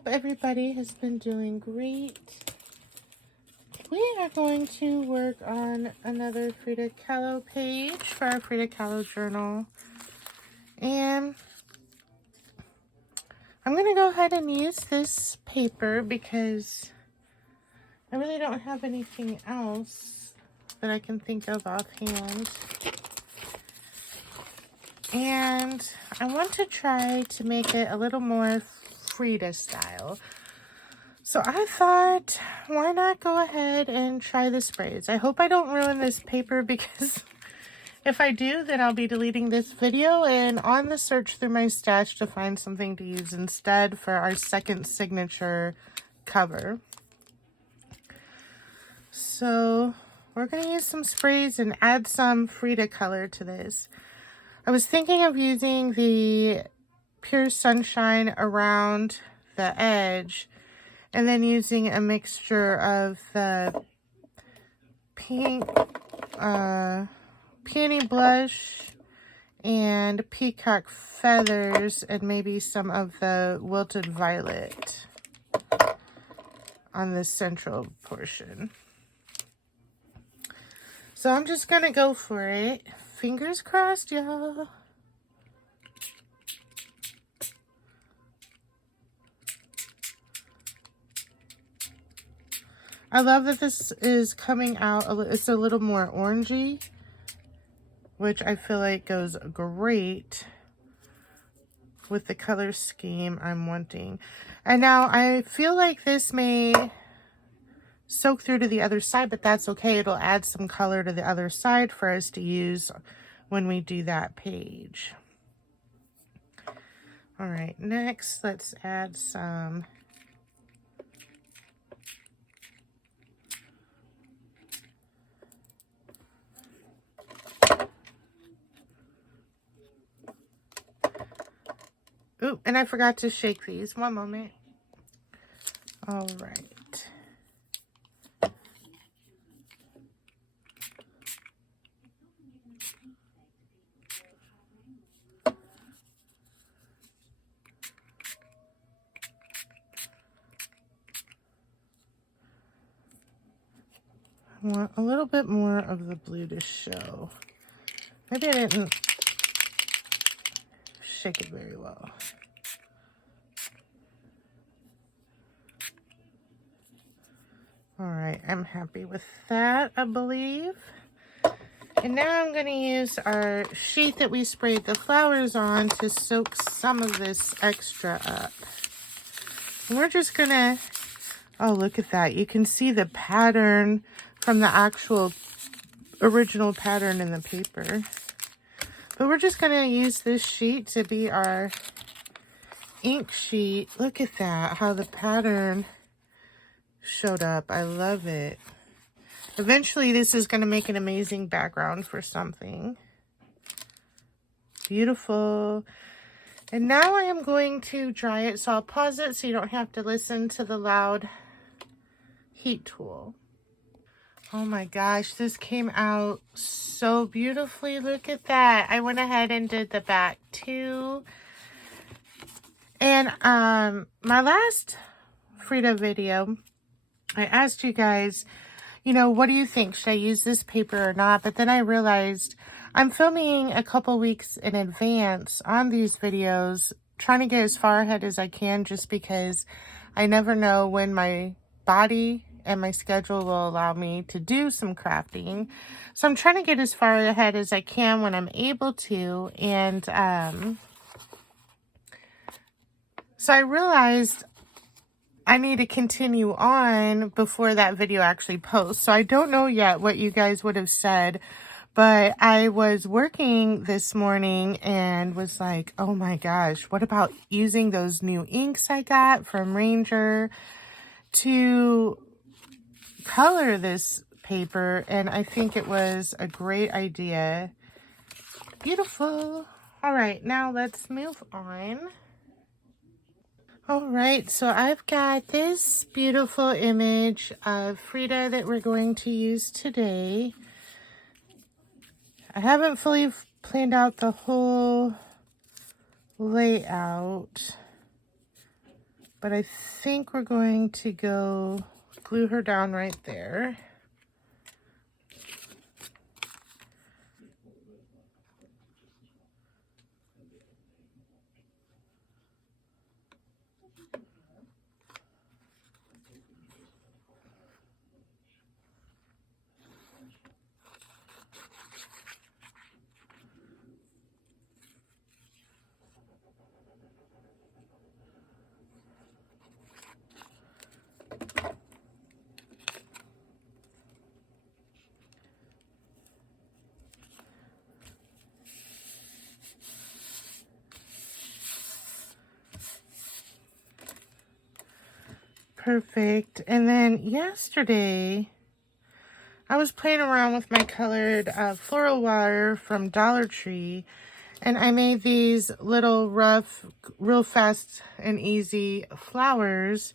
hope everybody has been doing great. We are going to work on another Frida Kahlo page for our Frida Kahlo journal. And I'm going to go ahead and use this paper because I really don't have anything else that I can think of offhand. And I want to try to make it a little more Frida style. So I thought, why not go ahead and try the sprays? I hope I don't ruin this paper, because if I do, then I'll be deleting this video and on the search through my stash to find something to use instead for our second signature cover. So we're going to use some sprays and add some Frida color to this. I was thinking of using the Pure Sunshine around the edge and then using a mixture of the pink peony blush and peacock feathers and maybe some of the wilted violet on the central portion. So I'm just gonna go for it. Fingers crossed, y'all. I love that this is coming out, it's a little more orangey, which I feel like goes great with the color scheme I'm wanting. And now I feel like this may soak through to the other side, but that's okay. It'll add some color to the other side for us to use when we do that page. All right, next let's add some ooh, and I forgot to shake these. One moment. All right. I want a little bit more of the blue to show. Maybe I didn't shake it very well. All right, I'm happy with that, I believe. And now I'm going to use our sheet that we sprayed the flowers on to soak some of this extra up. And we're just going to, oh, look at that. You can see the pattern from the actual original pattern in the paper. But we're just going to use this sheet to be our ink sheet. Look at that, how the pattern showed up. I love it. Eventually, this is going to make an amazing background for something. Beautiful. And now I am going to dry it. So I'll pause it so you don't have to listen to the loud heat tool. Oh my gosh, this came out so beautifully. Look at that. I went ahead and did the back too. And my last Frida video, I asked you guys, you know, what do you think? Should I use this paper or not? But then I realized I'm filming a couple weeks in advance on these videos, trying to get as far ahead as I can, just because I never know when my body and my schedule will allow me to do some crafting. So I'm trying to get as far ahead as I can when I'm able to. And so I realized I need to continue on before that video actually posts. So I don't know yet what you guys would have said, but I was working this morning and was like, oh my gosh, what about using those new inks I got from Ranger to color this paper? And I think it was a great idea. Beautiful. All right, now let's move on. All right, so I've got this beautiful image of Frida that we're going to use today. I haven't fully planned out the whole layout, But I think we're going to go glue her down right there. Perfect. And then yesterday, I was playing around with my colored floral wire from Dollar Tree, and I made these little rough, real fast and easy flowers,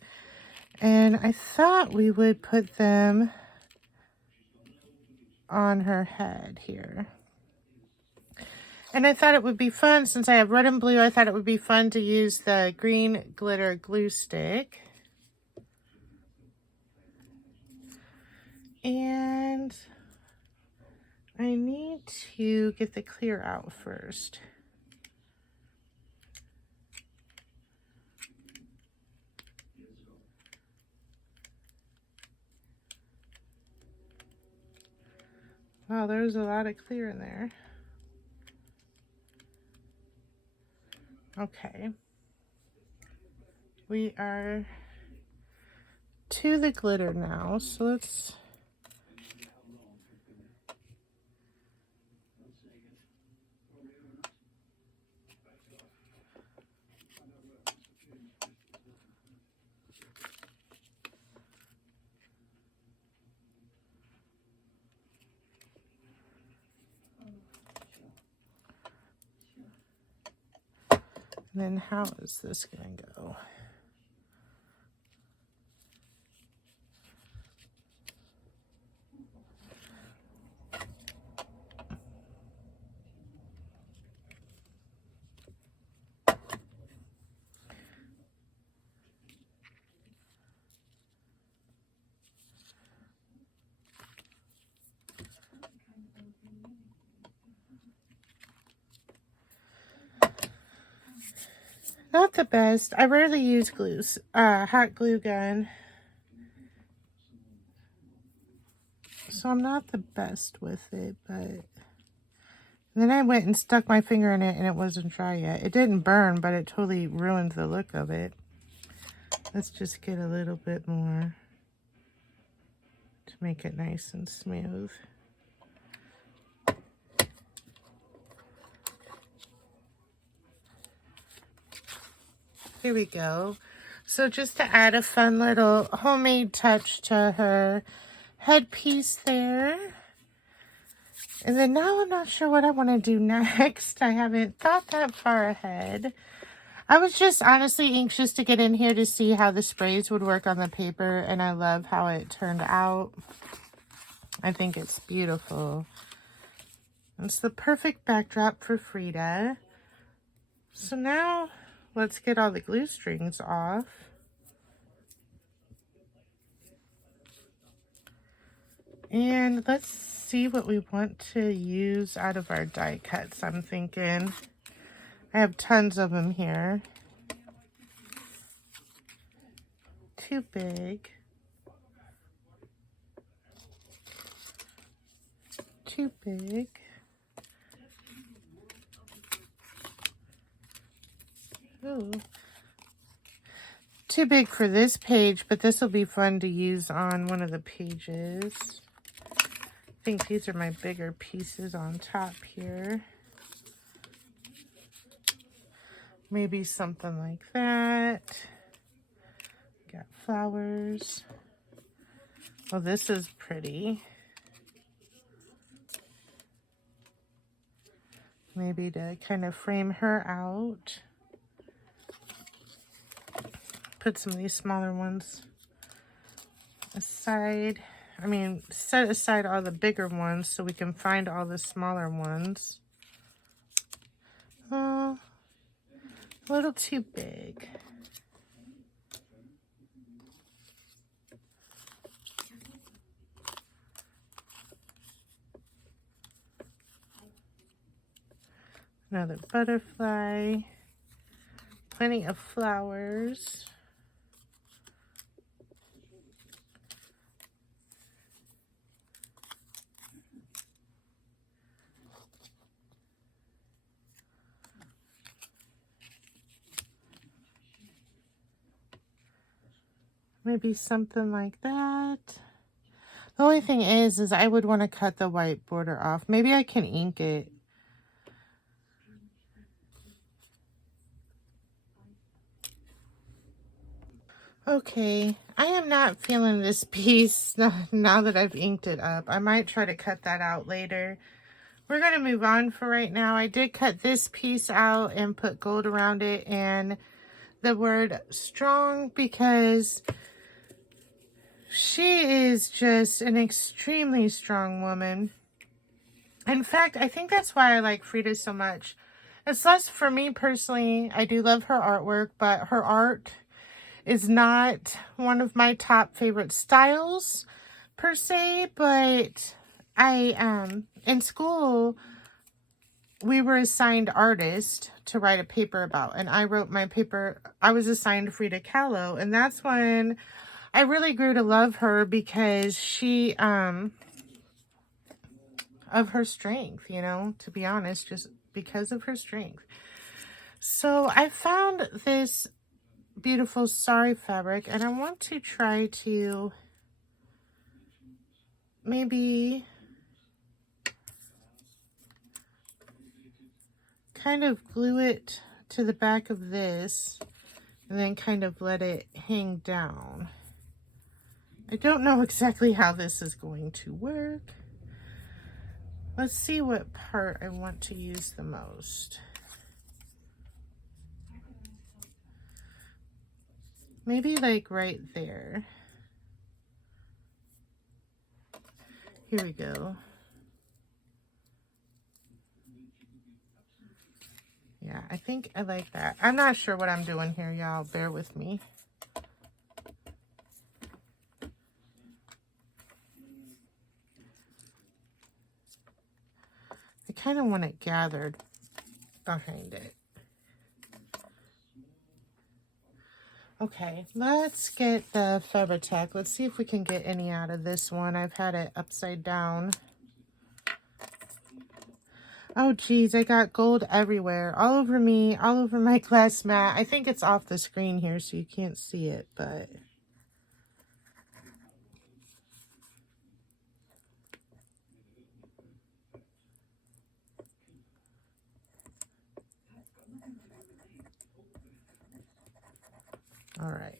and I thought we would put them on her head here. And I thought it would be fun, since I have red and blue, I thought it would be fun to use the green glitter glue stick. And I need to get the clear out first. Wow, there's a lot of clear in there. Okay. We are to the glitter now, so let's... And then how is this going to go? Not the best. I rarely use glues, hot glue gun. So I'm not the best with it, but... And then I went and stuck my finger in it and it wasn't dry yet. It didn't burn, but it totally ruined the look of it. Let's just get a little bit more to make it nice and smooth. Here we go. So just to add a fun little homemade touch to her headpiece there. And then now I'm not sure what I want to do next. I haven't thought that far ahead. I was just honestly anxious to get in here to see how the sprays would work on the paper, and I love how it turned out. I think it's beautiful. It's the perfect backdrop for Frida. So now let's get all the glue strings off. And let's see what we want to use out of our die cuts. I'm thinking I have tons of them here. Too big. Too big. Ooh. Too big for this page, but this will be fun to use on one of the pages. I think these are my bigger pieces on top here. Maybe something like that. Got flowers. Oh, this is pretty. Maybe to kind of frame her out. Put some of these smaller ones aside. I mean, set aside all the bigger ones so we can find all the smaller ones. Oh, a little too big. Another butterfly. Plenty of flowers. Maybe something like that. The only thing is I would want to cut the white border off. Maybe I can ink it. Okay, I am not feeling this piece now that I've inked it up. I might try to cut that out later. We're going to move on for right now. I did cut this piece out and put gold around it and the word strong because she is just an extremely strong woman. In fact, I think that's why I like Frida so much. It's less for me personally. I do love her artwork, but her art is not one of my top favorite styles per se, but in school we were assigned artist to write a paper about, and I wrote my paper. I was assigned Frida Kahlo, and that's when I really grew to love her because she of her strength, you know, to be honest, just because of her strength. So I found this beautiful sari fabric, and I want to try to maybe kind of glue it to the back of this and then kind of let it hang down. I don't know exactly how this is going to work. Let's see what part I want to use the most. Maybe like right there. Here we go. Yeah, I think I like that. I'm not sure what I'm doing here, y'all. Bear with me. I kind of want it gathered behind it. Okay, let's get the Fabri-Tac. Let's see if we can get any out of this one. I've had it upside down. Oh, geez, I got gold everywhere. All over me, all over my glass mat. I think it's off the screen here, so you can't see it, but... All right.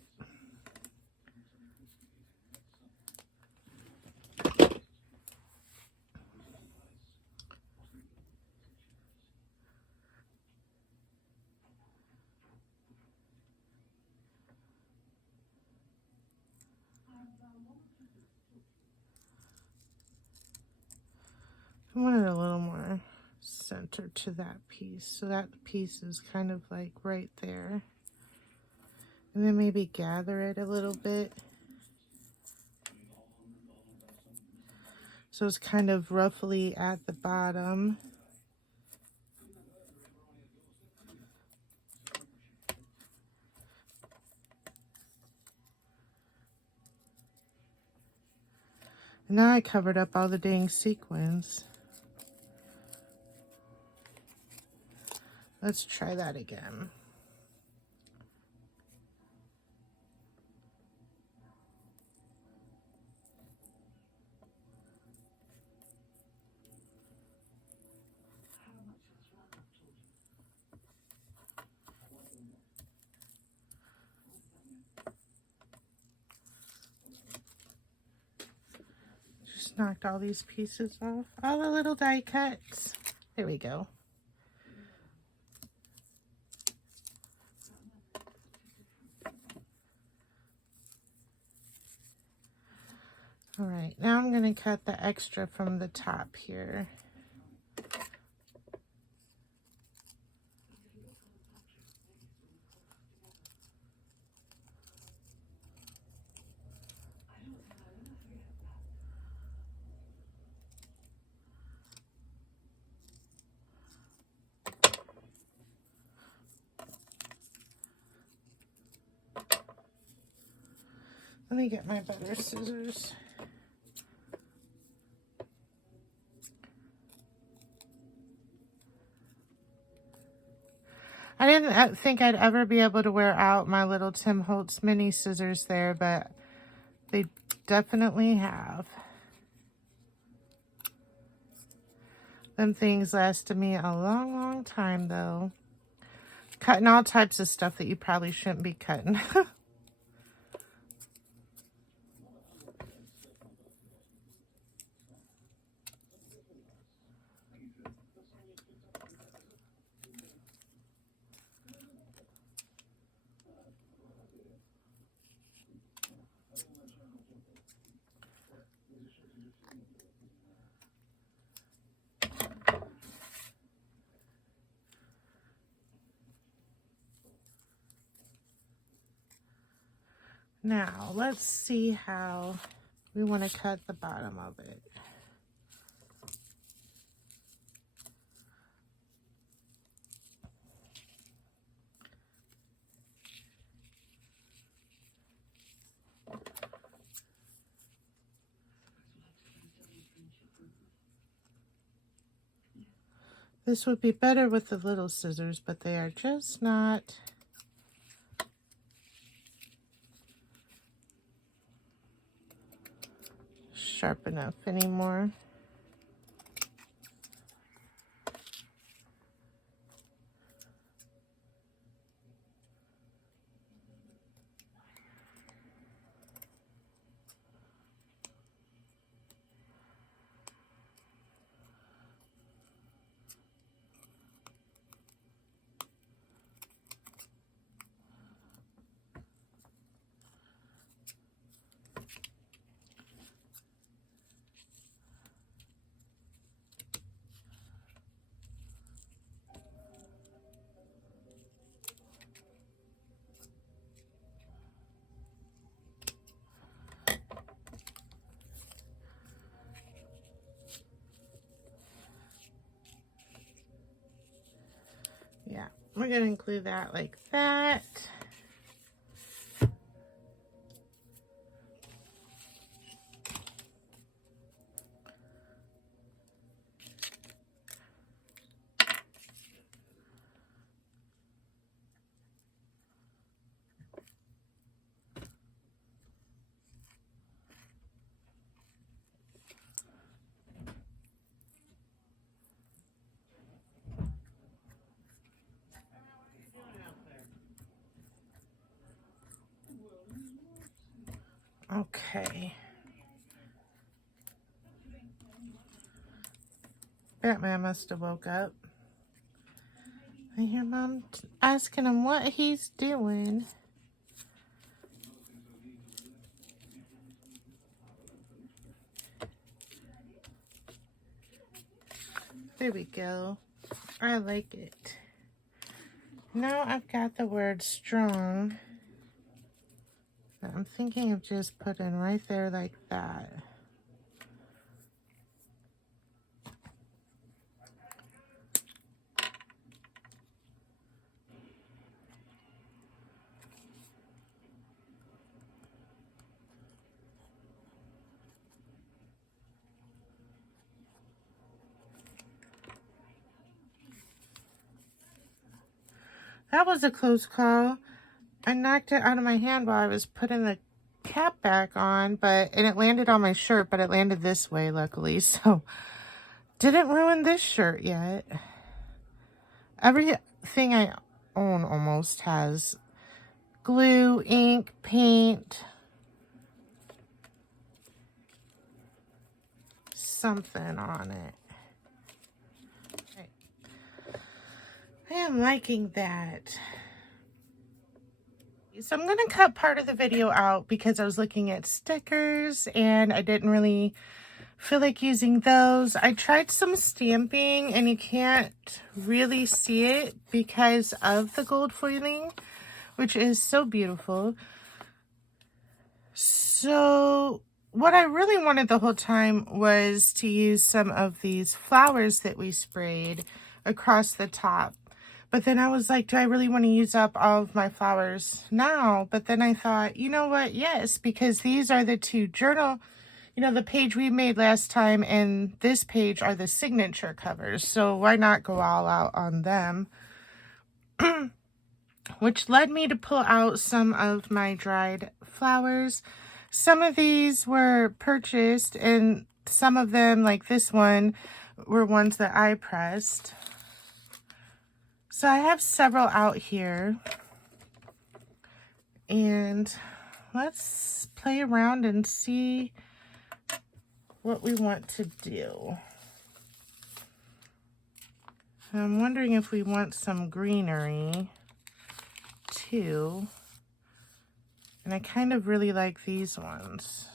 I want it a little more centered to that piece. So that piece is kind of like right there. And then maybe gather it a little bit. So it's kind of roughly at the bottom. Now I covered up all the dang sequins. Let's try that again. Just knocked all these pieces off. All the little die cuts. There we go. All right, now I'm going to cut the extra from the top here. Let me get my better scissors. I didn't think I'd ever be able to wear out my little Tim Holtz mini scissors there, but they definitely have. Them things lasted me a long, long time, though. Cutting all types of stuff that you probably shouldn't be cutting. Now, let's see how we want to cut the bottom of it. This would be better with the little scissors, but they are just not sharp enough anymore. Yeah, we're going to include that like that. Okay. Batman must have woke up. I hear Mom asking him what he's doing. There we go. I like it. Now I've got the word strong. I'm thinking of just putting right there like that. That was a close call. I knocked it out of my hand while I was putting the cap back on, and it landed on my shirt, but it landed this way, luckily, so didn't ruin this shirt yet. Everything I own almost has glue, ink, paint, something on it. I am liking that. So I'm going to cut part of the video out because I was looking at stickers and I didn't really feel like using those. I tried some stamping and you can't really see it because of the gold foiling, which is so beautiful. So what I really wanted the whole time was to use some of these flowers that we sprayed across the top. But then I was like, do I really want to use up all of my flowers now? But then I thought, you know what? Yes, because these are the two journal, you know, the page we made last time and this page are the signature covers. So why not go all out on them? Which led me to pull out some of my dried flowers. Some of these were purchased and some of them, like this one, were ones that I pressed. So I have several out here. And let's play around and see what we want to do. I'm wondering if we want some greenery too. And I kind of really like these ones.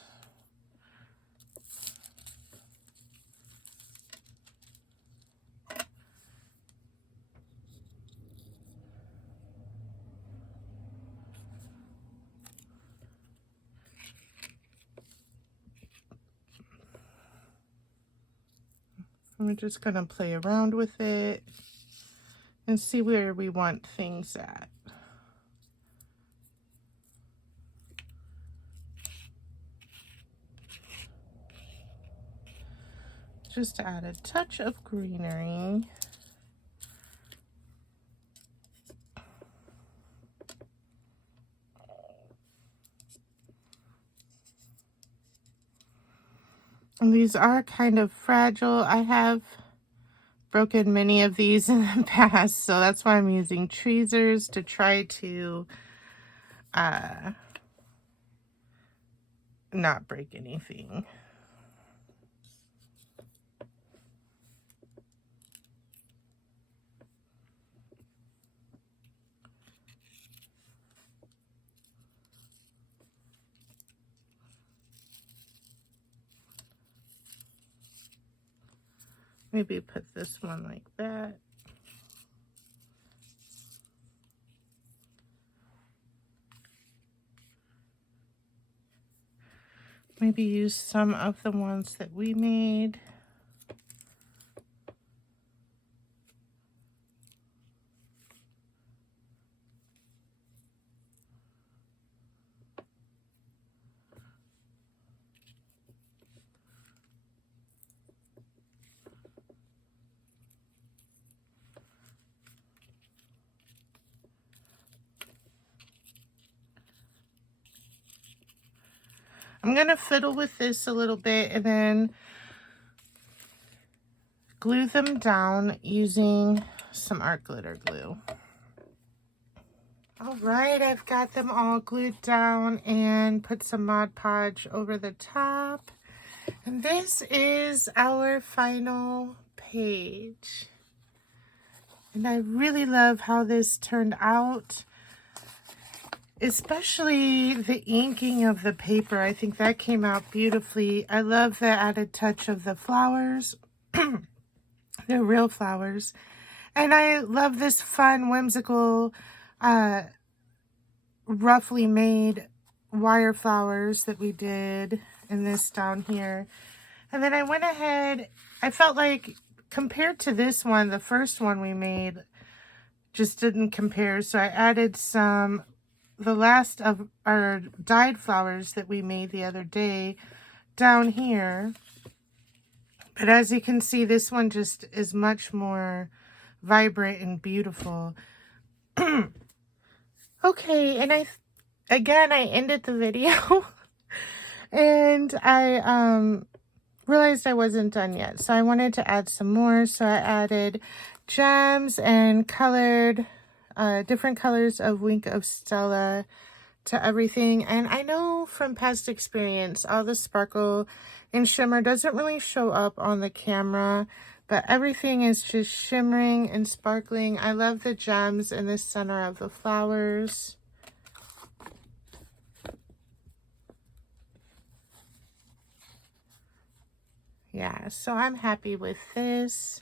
We're just going to play around with it and see where we want things at. Just to add a touch of greenery. And these are kind of fragile. I have broken many of these in the past, so that's why I'm using tweezers to try to not break anything. Maybe put this one like that. Maybe use some of the ones that we made. I'm going to fiddle with this a little bit and then glue them down using some art glitter glue. All right, I've got them all glued down and put some Mod Podge over the top. And this is our final page. And I really love how this turned out. Especially the inking of the paper. I think that came out beautifully. I love the added touch of the flowers. They're real flowers. And I love this fun, whimsical, roughly made wire flowers that we did in this down here. And then I went ahead, I felt like compared to this one, the first one we made just didn't compare. So I added some the last of our dyed flowers that we made the other day down here. But as you can see, this one just is much more vibrant and beautiful. Okay, and I ended the video and I realized I wasn't done yet. So I wanted to add some more. So I added gems and colored different colors of Wink of Stella to everything. And I know from past experience, all the sparkle and shimmer doesn't really show up on the camera, but everything is just shimmering and sparkling. I love the gems in the center of the flowers. Yeah, so I'm happy with this.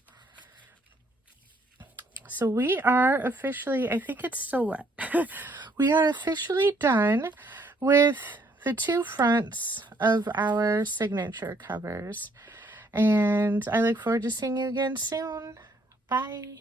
So we are officially, I think it's still wet. We are officially done with the two fronts of our signature covers. And I look forward to seeing you again soon. Bye.